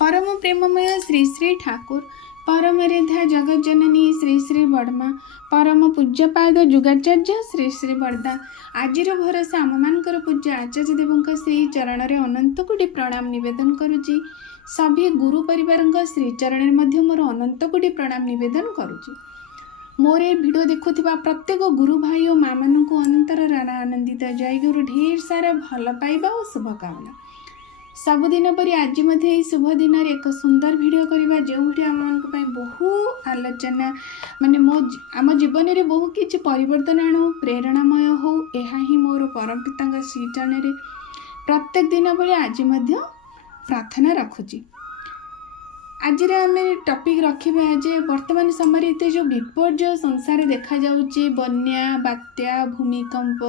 परम प्रेममय श्री श्री ठाकुर परम रेधा जगत जननी श्री श्री बड़मा परम पूज्यपाद जुगाचार्य श्री श्री बड़दा आजिर भरोसा आम मानकर पूज्य आचार्य देवों श्री चरण में अनंत कोटि प्रणाम निवेदन करुच्ची। सभी गुरु परिवार श्री चरण में मोर अनंत कोटि प्रणाम निवेदन करुच्ची। मोर ए वीडियो देखुथिबा प्रत्येक गुरु भाई और माँ मान को अंतर राणा आनंदित जय गुरु ढेर सारा भल पाइबा और शुभकामना। सबुदिन परि आज शुभ दिन एक सुंदर वीडियो करवा जो वीडियो आम बहु आलोचना माने मो आम जीवन में बहु किसी परिवर्तन आणु प्रेरणामय हो यह ही मोर परम पिता श्रीचरण में प्रत्येक दिन भली आज प्रार्थना रखुची। आज आम टॉपिक रखा जे वर्तमान समय एत जो विपर्य संसार देखा जाउची बन्या बात्या भूमिकंप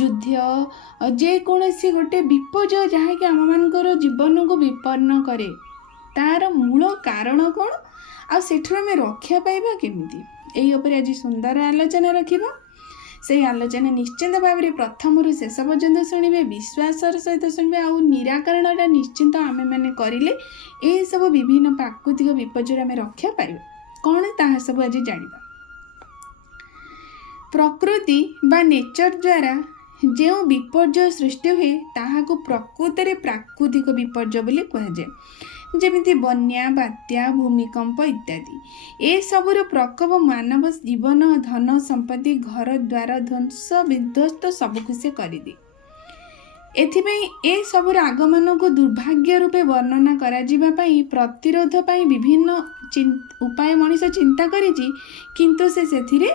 युद्ध जेकोसी गोटे विपर्य जहाँकि आम मानकर जीवन को विपन्न करे तार मूल कारण कौन आ सेठर आम रक्षा पाइबा केमिति एही उपरे आज सुंदर आलोचना रखिबा। से आलोचना निश्चिंत भाव में प्रथम रु शेष पर्यंत शुणवे विश्वासर सहित शुणवे आ निराकरणटा निश्चिंत आमे माने करिले ए सब विभिन्न प्राकृतिक विपर्य आम रक्षा पाइबा कौन ताहा सब आज जानिबा। प्रकृति बा नेचर द्वारा जो विपर्य सृष्टि हुए ताहाको प्रकृत में प्राकृतिक विपर्य बोली कहुए जेमिति बन्या बात्या भूमिकंप इत्यादि ए सबुर प्रकोप मानव जीवन धन संपत्ति घर द्वार ध्वंस विध्वस्त सबकु से करदे। एथिपाई ए सबुर आगमन को दुर्भाग्य रूपे वर्णना करा जिबा पई प्रतिरोध पई विभिन्न उपाय मनीष चिंता करिछि किंतु से सेथिरे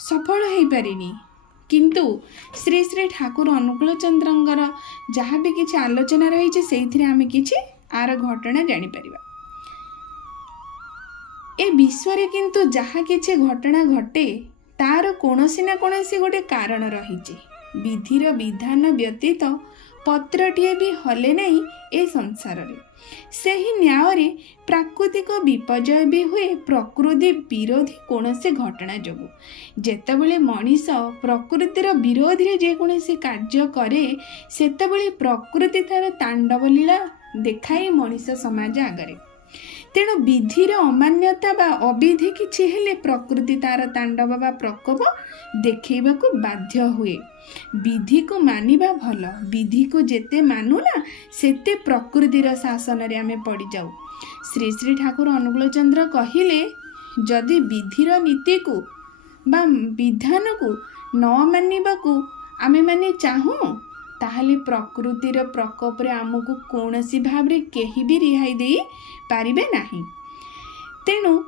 सफल हेई पारिनी। किंतु श्री श्री ठाकुर अनुकूल चंद्रंगर जहाँ भी किसी आलोचना रही से आम किसी आर घटना जापर। ए विश्व रे किंतु जहाँ किसी घटना घटे तार कौनसी ना कौनसी गोटे कारण रही विधिर विधान व्यतीत पत्रटीए भी हले नहीं ए संसार रे। सही न्याय रे प्राकृतिक विपर्य भी हुए प्रकृति विरोधी कौनसी घटना जोगु जेतेबेले मनीष प्रकृतिर विरोधी रे जेकोसी कार्य करे सेतेबेले प्रकृति तार तांडव लीला देखाई मनीष समाज आगरे। तेणु विधिर अमान्यता बा अविधि किछि हेले प्रकृति तार तांडव बा प्रकोप देखैबाकू बाध्य हुए। विधि को मानिबा भल विधि को जेते मानुना सेते प्रकृतिर शासन रे आमे पड़ी जाऊ। श्री श्री ठाकुर अनुकूल चंद्र कहिले जदि विधिर नीति को बा विधान को न मानिबाकू आमे माने चाहू ताहले प्रकृतिर प्रकोप रे आमको कौनसी भाव रे केही भी रिहाई दे पारिबे नाही। तेणु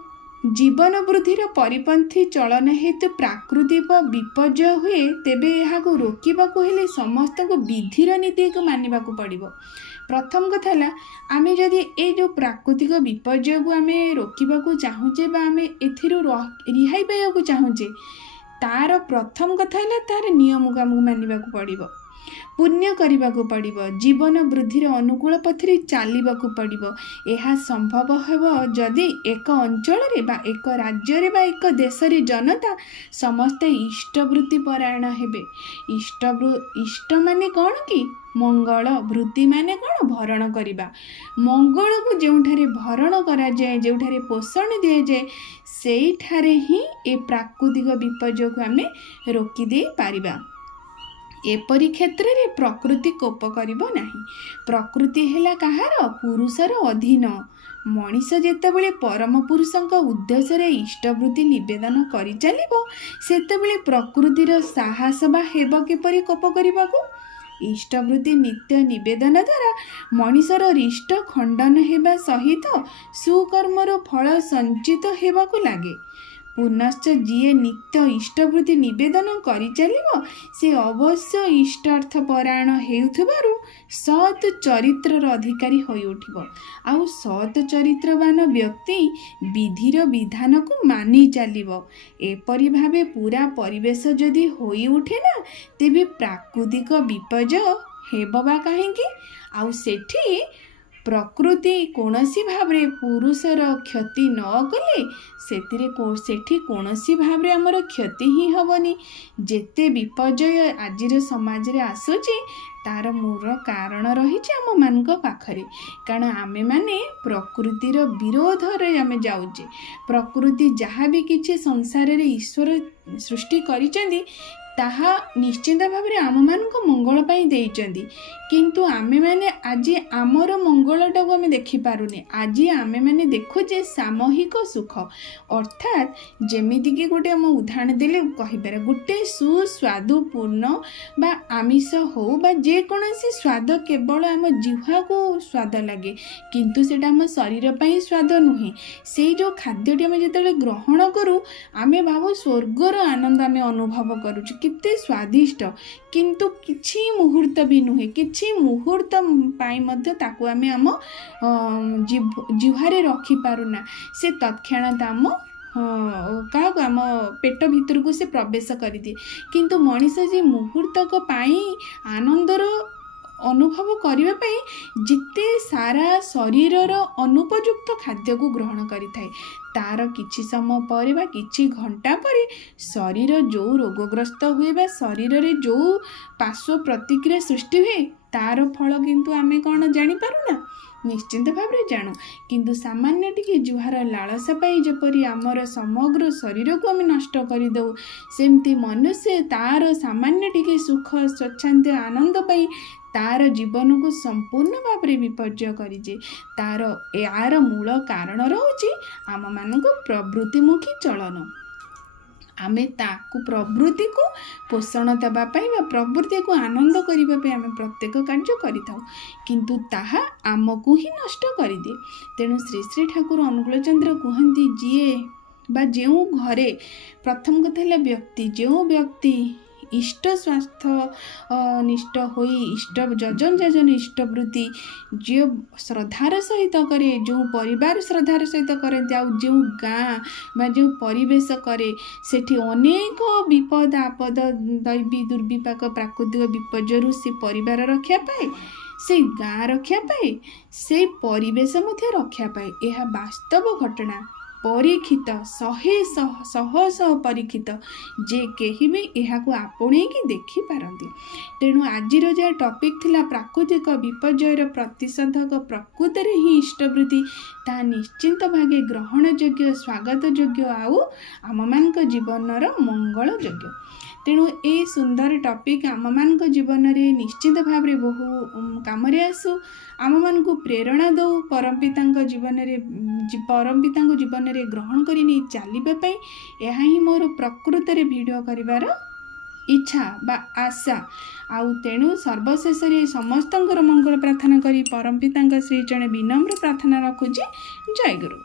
जीवन वृद्धिर परिपंथी चलन हेतु प्राकृतिक विपर्य हुए तेबे एहाको रोकिबाकू हेले समस्त को विधिर नीति को मानिबाकू पड़िबो। प्रथम कथा है आमे जदि ए जो प्राकृतिक विपर्य को आमे रोकिबाकू चाहूचे बा आमे एथिरु रिहाई पाइबाकू चाहूचे तार प्रथम कथा है तार नियम को आमको मानिबाकू पड़िबो पुण्य करने पड़िबो जीवन वृद्धिर अनुकूल पथरे चलवाकू पड़िबो। यह संभव हेबो जदि एक अंचल रे बा एक राज्य रे बा एक देश रे जनता समस्ते इष्टवृत्ति परायण हेबे। इष्ट माने कौन कि मंगल वृत्ति माने कौन भरण करिबा मंगल को जोठारे भरण करा जाए जोठारे पोषण दिया जाए सेठारे ही ए प्राकृतिक विपर्य को आमे रोकी दे पारिबा। एपरी क्षेत्र में प्रकृति कोप करिबो नाही। प्रकृति हेला कहार पुरुषर अधीन मनीष जेतेबेले परम पुरुषंक उद्देश्य रे इष्टवृत्ति निवेदन करि चलिबो सेतेबेले प्रकृतिर साहस बा हेबो किपरि कोप करिबाकू इष्टवृत्ति नित्य निवेदन द्वारा मनीषर इष्ट खंडन हेबा सहित सुकर्मर फल संचित हेबाकू लागे। पुनश्च जीए नित्य इष्टवृत्ति निवेदन करि चलिबो से अवश्य इष्टार्थ परायण हेउथबारु सत् चरित्रर अधिकारी होई उठिबो। आउ सत् चरित्रवान व्यक्ति विधिर विधान को मानि चलिबो। एपरि भावे पूरा परिवेश जदि होई उठे ना तेबे प्राकृतिक विपर्य हेबो बा काहेकि आउ सेठी ପ୍ରକୃତି କୌଣସି ଭାବରେ ପୁରୁଷର କ୍ଷତି ନ କଲେ ସେଠି କୌଣସି ଭାବରେ ଆମର କ୍ଷତି ହିଁ ହେବନି। ଯେତେ ବିପର୍ଯ୍ୟୟ ଆଜିର ସମାଜରେ ଆସୁଛି ତାର ମୂଳ କାରଣ ରହିଛି ଆମମାନଙ୍କ ପାଖରେ। କାରଣ ଆମେମାନେ ପ୍ରକୃତିର ବିରୋଧରେ ଆମେ ଯାଉଛେ। ପ୍ରକୃତି ଯାହା ବି କିଛି ସଂସାରରେ ଈଶ୍ୱର ସୃଷ୍ଟି କରିଛନ୍ତି ତାହା ନିଶ୍ଚିନ୍ତ ଭାବରେ ଆମମାନଙ୍କ ମଙ୍ଗଳ ପାଇଁ ଦେଇଛନ୍ତି। କିନ୍ତୁ ଆମେମାନେ ଆଜି ଆମର ମଙ୍ଗଳଟାକୁ ଆମେ ଦେଖିପାରୁନେ। ଆଜି ଆମେମାନେ ଦେଖୁଛେ ସାମୂହିକ ସୁଖ, ଅର୍ଥାତ୍ ଯେମିତିକି ଗୋଟେ ଆମ ଉଦାହରଣ ଦେଲେ କହିପାରେ, ଗୋଟେ ସୁସ୍ୱାଦୁପୂର୍ଣ୍ଣ ବା ଆମିଷ ହଉ ବା ଯେକୌଣସି ସ୍ୱାଦ କେବଳ ଆମ ଜିହ୍ୱାକୁ ସ୍ୱାଦ ଲାଗେ, କିନ୍ତୁ ସେଇଟା ଆମ ଶରୀର ପାଇଁ ସ୍ୱାଦ ନୁହେଁ। ସେଇ ଯେଉଁ ଖାଦ୍ୟଟି ଆମେ ଯେତେବେଳେ ଗ୍ରହଣ କରୁ ଆମେ ଭାବୁ ସ୍ୱର୍ଗର ଆନନ୍ଦ ଆମେ ଅନୁଭବ କରୁଛୁ, କେତେ ସ୍ୱାଦିଷ୍ଟ। କିନ୍ତୁ କିଛି ମୁହୂର୍ତ୍ତ ବି ନୁହେଁ, କିଛି ମୁହୂର୍ତ୍ତ ପାଇଁ ମଧ୍ୟ ତାକୁ ଆମେ ଆମ ଜିହ୍ୱାରେ ରଖିପାରୁନା। ସେ ତତ୍କ୍ଷଣାତ୍ କାହାକୁ ଆମ ପେଟ ଭିତରକୁ ସେ ପ୍ରବେଶ କରିଦିଏ। କିନ୍ତୁ ମଣିଷ ଯେ ମୁହୂର୍ତ୍ତକ ପାଇଁ ଆନନ୍ଦର ଅନୁଭବ କରିବା ପାଇଁ ଯେତେ ସାରା ଶରୀରର ଅନୁପଯୁକ୍ତ ଖାଦ୍ୟକୁ ଗ୍ରହଣ କରିଥାଏ, ତାର କିଛି ସମୟ ପରେ ବା କିଛି ଘଣ୍ଟା ପରେ ଶରୀର ଯେଉଁ ରୋଗଗ୍ରସ୍ତ ହୁଏ ବା ଶରୀରରେ ଯେଉଁ ପାର୍ଶ୍ୱ ପ୍ରତିକ୍ରିୟା ସୃଷ୍ଟି ହୁଏ ତାର ଫଳ କିନ୍ତୁ ଆମେ କ'ଣ ଜାଣିପାରୁନା? ନିଶ୍ଚିନ୍ତ ଭାବରେ ଜାଣୁ। କିନ୍ତୁ ସାମାନ୍ୟ ଟିକେ ଜୁହାର ଲାଳସା ପାଇଁ ଯେପରି ଆମର ସମଗ୍ର ଶରୀରକୁ ଆମେ ନଷ୍ଟ କରିଦେଉ, ସେମିତି ମନୁଷ୍ୟ ତାର ସାମାନ୍ୟ ଟିକେ ସୁଖ ସ୍ୱଚ୍ଛନ୍ଦ ଆନନ୍ଦ ପାଇଁ ତାର ଜୀବନକୁ ସମ୍ପୂର୍ଣ୍ଣ ଭାବରେ ବିପର୍ଯ୍ୟୟ କରିଛେ। ଏହାର ମୂଳ କାରଣ ରହୁଛି ଆମମାନଙ୍କୁ ପ୍ରବୃତ୍ତିମୁଖୀ ଚଳନ। ଆମେ ତାକୁ ପ୍ରବୃତ୍ତିକୁ ପୋଷଣ ଦେବା ପାଇଁ ବା ପ୍ରବୃତ୍ତିକୁ ଆନନ୍ଦ କରିବା ପାଇଁ ଆମେ ପ୍ରତ୍ୟେକ କାର୍ଯ୍ୟ କରିଥାଉ, କିନ୍ତୁ ତାହା ଆମକୁ ହିଁ ନଷ୍ଟ କରିଦିଏ। ତେଣୁ ଶ୍ରୀ ଶ୍ରୀ ଠାକୁର ଅନୁକୂଳ ଚନ୍ଦ୍ର କୁହନ୍ତି, ଯିଏ ବା ଯେଉଁ ଘରେ, ପ୍ରଥମ କଥା ହେଲା ଯେଉଁ ବ୍ୟକ୍ତି ଇଷ୍ଟ ସ୍ୱାସ୍ଥ୍ୟ ନିଷ୍ଠ ହୋଇ ଯଜନ ଇଷ୍ଟବୃତ୍ତି ଯେଉଁ ଶ୍ରଦ୍ଧାର ସହିତ କରେ, ଯେଉଁ ପରିବାର ଶ୍ରଦ୍ଧାର ସହିତ କରନ୍ତି, ଆଉ ଯେଉଁ ଗାଁ ବା ଯେଉଁ ପରିବେଶ କରେ ସେଠି ଅନେକ ବିପଦ ଆପଦ ଦୈବୀ ଦୁର୍ବିପାକ ପ୍ରାକୃତିକ ବିପର୍ଯ୍ୟୟରୁ ସେ ପରିବାର ରକ୍ଷା ପାଏ, ସେ ଗାଁ ରକ୍ଷା ପାଏ, ସେ ପରିବେଶ ମଧ୍ୟ ରକ୍ଷା ପାଏ। ଏହା ବାସ୍ତବ ଘଟଣା, ପରୀକ୍ଷିତ, ଶହ ପରୀକ୍ଷିତ, ଯେ କେହି ବି ଏହାକୁ ଆପଣେଇକି ଦେଖିପାରନ୍ତି। ତେଣୁ ଆଜିର ଯାହା ଟପିକ୍ ଥିଲା ପ୍ରାକୃତିକ ବିପର୍ଯ୍ୟୟର ପ୍ରତିଷେଧକ ପ୍ରକୃତରେ ହିଁ ଇଷ୍ଟବୃତ୍ତି, ତାହା ନିଶ୍ଚିନ୍ତ ଭାବେ ଗ୍ରହଣଯୋଗ୍ୟ, ସ୍ୱାଗତ ଯୋଗ୍ୟ, ଆଉ ଆମମାନଙ୍କ ଜୀବନର ମଙ୍ଗଳ ଯୋଗ୍ୟ। ତେଣୁ ଏ ସୁନ୍ଦର ଟପିକ୍ ଆମମାନଙ୍କ ଜୀବନରେ ନିଶ୍ଚିତ ଭାବରେ ବହୁ କାମରେ ଆସୁ, ଆମମାନଙ୍କୁ ପ୍ରେରଣା ଦେଉ ପରମପିତାଙ୍କ ଜୀବନରେ ଗ୍ରହଣ କରି ନେଇ ଚାଲିବା ପାଇଁ। ଏହା ହିଁ ମୋର ପ୍ରକୃତରେ ଭିଡ଼ିଓ କରିବାର ଇଚ୍ଛା ବା ଆଶା। ଆଉ ତେଣୁ ସର୍ବଶେଷରେ ସମସ୍ତଙ୍କର ମଙ୍ଗଳ ପ୍ରାର୍ଥନା କରି ପରମପିତାଙ୍କ ଶ୍ରୀ ଚରଣେ ବିନମ୍ର ପ୍ରାର୍ଥନା ରଖୁଛି। ଜୟ ଗୁରୁ।